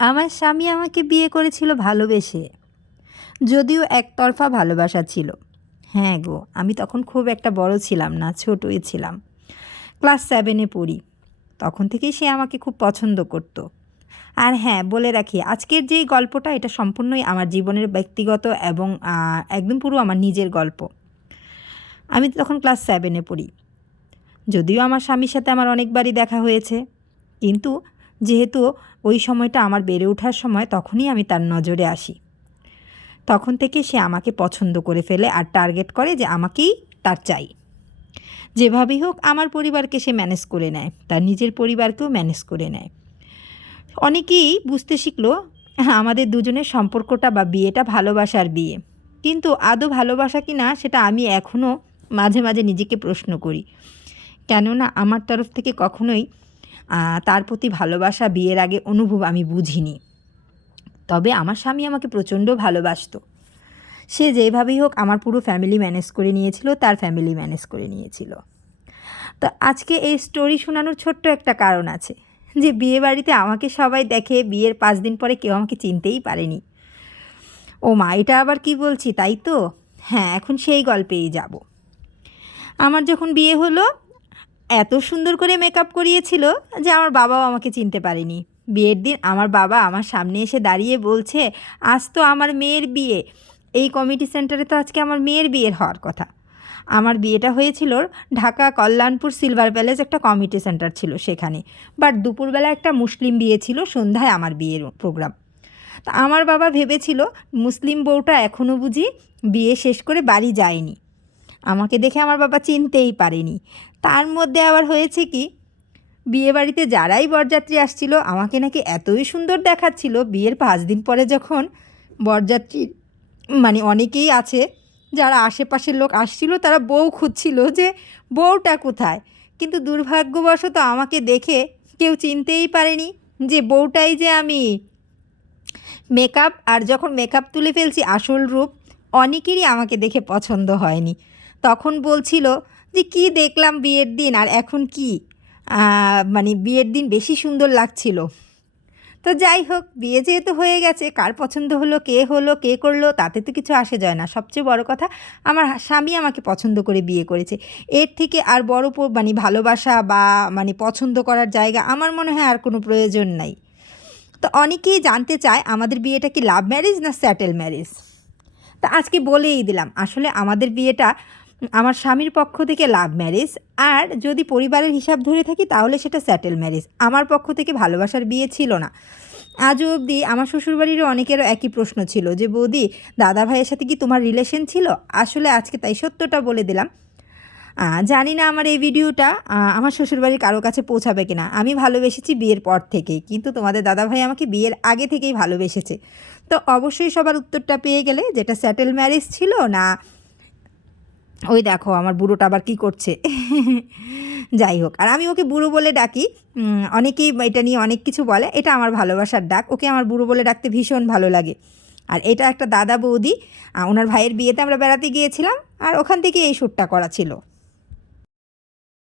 আমার স্বামী আমাকে বিয়ে করেছিল ভালোবেসে, যদিও একতরফা ভালোবাসা ছিল। হ্যাঁ গো, আমি তখন খুব একটা বড় ছিলাম না, ছোটই ছিলাম। ক্লাস 7-এ পড়ি। তখন থেকেই সে আমাকে খুব পছন্দ করত। আর হ্যাঁ, বলে রাখি, আজকের যেই গল্পটা এটা সম্পূর্ণই আমার জীবনের ব্যক্তিগত এবং একদম পুরো আমার নিজের গল্প। আমি তখন ক্লাস 7-এ পড়ি। যদিও আমার স্বামীর সাথে আমার অনেকবারই দেখা হয়েছে, কিন্তু যেহেতু ওই সময়টা আমার বেড়ে ওঠার সময়, তখনই আমি তার নজরে আসি। তখন থেকে সে আমাকে পছন্দ করে ফেলে আর টার্গেট করে যে আমাকেই তার চাই। যেভাবেই হোক আমার পরিবারকে সে ম্যানেজ করে নেয়, তার নিজের পরিবারকেও ম্যানেজ করে নেয়। অনেকেই বুঝতে শিখলো আমাদের দুজনের সম্পর্কটা বা বিয়েটা ভালোবাসার বিয়ে, কিন্তু আদৌ ভালোবাসা কি না সেটা আমি এখনও মাঝে মাঝে নিজেকে প্রশ্ন করি। কেননা আমার তরফ থেকে কখনোই তার প্রতি ভালোবাসা বিয়ের আগে অনুভব আমি বুঝিনি। তবে আমার স্বামী আমাকে প্রচণ্ড ভালোবাসতো। সে যেভাবেই হোক আমার পুরো ফ্যামিলি ম্যানেজ করে নিয়েছিল, তার ফ্যামিলি ম্যানেজ করে নিয়েছিল। তো আজকে এই স্টোরি শোনানোর ছোট্ট একটা কারণ আছে, যে বিয়েবাড়িতে আমাকে সবাই দেখে, বিয়ের 5 দিন পরে কেউ আমাকে চিনতেই পারেনি। ও মা, এটা আবার কি বলছি, তাই তো? হ্যাঁ, এখন সেই গল্পেই যাব। আমার যখন বিয়ে হলো, এত সুন্দর করে মেকআপ করিয়েছিল যে আমার বাবাও আমাকে চিনতে পারেনি। বিয়ের দিন আমার বাবা আমার সামনে এসে দাঁড়িয়ে বলছে, আজ তো আমার মেয়ের বিয়ে, এই কমিটি সেন্টারে তো আজকে আমার মেয়ের বিয়ের হওয়ার কথা। আমার বিয়েটা হয়েছিল ঢাকা কল্যাণপুর সিলভার প্যালেস, একটা কমিটি সেন্টার ছিল সেখানে। বাট দুপুরবেলা একটা মুসলিম বিয়ে ছিল, সন্ধ্যায় আমার বিয়ের প্রোগ্রাম। তা আমার বাবা ভেবেছিল মুসলিম বউটা এখনও বুঝি বিয়ে শেষ করে বাড়ি যায়নি। আমাকে দেখে আমার বাবা চিনতেই পারেনি। তার মধ্যে আবার হয়েছে কি, বিয়েবাড়িতে যারাই বরযাত্রী আসছিল আমাকে নাকি এতই সুন্দর দেখাচ্ছিল, বিয়ের 5 দিন পরে যখন বরযাত্রী মানে অনেকেই আছে যারা আশেপাশের লোক আসছিল, তারা বউ খুঁজছিল যে বউটা কোথায়। কিন্তু দুর্ভাগ্যবশত আমাকে দেখে কেউ চিনতেই পারেনি যে বউটাই যে আমি। মেকআপ, আর যখন মেকআপ তুলে ফেলছি আসল রূপ, অনেকেরই আমাকে দেখে পছন্দ হয়নি। তখন বলছিল যে কী দেখলাম বিয়ের দিন আর এখন কি, মানে বিয়ের দিন বেশি সুন্দর লাগছিল। তো যাই হোক, বিয়ে যেহেতু হয়ে গেছে, কার পছন্দ হলো কে করলো তাতে তো কিছু আসে যায় না। সবচেয়ে বড় কথা, আমার স্বামী আমাকে পছন্দ করে বিয়ে করেছে। এর থেকে আর বড় মানে ভালোবাসা বা মানে পছন্দ করার জায়গা আমার মনে হয় আর কোনো প্রয়োজন নাই। তো অনেকেই জানতে চায় আমাদের বিয়েটা কি লাভ ম্যারেজ না স্যাটেল ম্যারেজ। তা আজকে বলেই দিলাম, আসলে আমাদের বিয়েটা আমার স্বামীর পক্ষ থেকে লাভ ম্যারেজ, আর যদি পরিবারের হিসাব ধরে থাকি তাহলে সেটা স্যাটেল ম্যারেজ। আমার পক্ষ থেকে ভালোবাসার বিয়ে ছিল না। আজও অবধি আমার শ্বশুরবাড়িরও অনেকেরও একই প্রশ্ন ছিল যে বৌদি, দাদা ভাইয়ের সাথে কি তোমার রিলেশন ছিল? আসলে আজকে তাই সত্যটা বলে দিলাম। জানি না আমার এই ভিডিওটা আমার শ্বশুরবাড়ির কারো কাছে পৌঁছাবে কিনা। আমি ভালোবেসেছি বিয়ের পর থেকেই, কিন্তু তোমাদের দাদাভাই আমাকে বিয়ের আগে থেকেই ভালোবেসেছে। তো অবশ্যই সবার উত্তরটা পেয়ে গেলে, যেটা স্যাটেল ম্যারেজ ছিল না। ওই দেখো আমার বুড়োটা আবার কী করছে। যাই হোক, আর আমি ওকে বুড়ো বলে ডাকি। অনেকেই এটা নিয়ে অনেক কিছু বলে, এটা আমার ভালোবাসার ডাক। ওকে আমার বুড়ো বলে ডাকতে ভীষণ ভালো লাগে। আর এটা একটা দাদা বৌদি, ওনার ভাইয়ের বিয়েতে আমরা বেড়াতে গিয়েছিলাম, আর ওখান থেকে এই শ্যুটটা করা ছিল।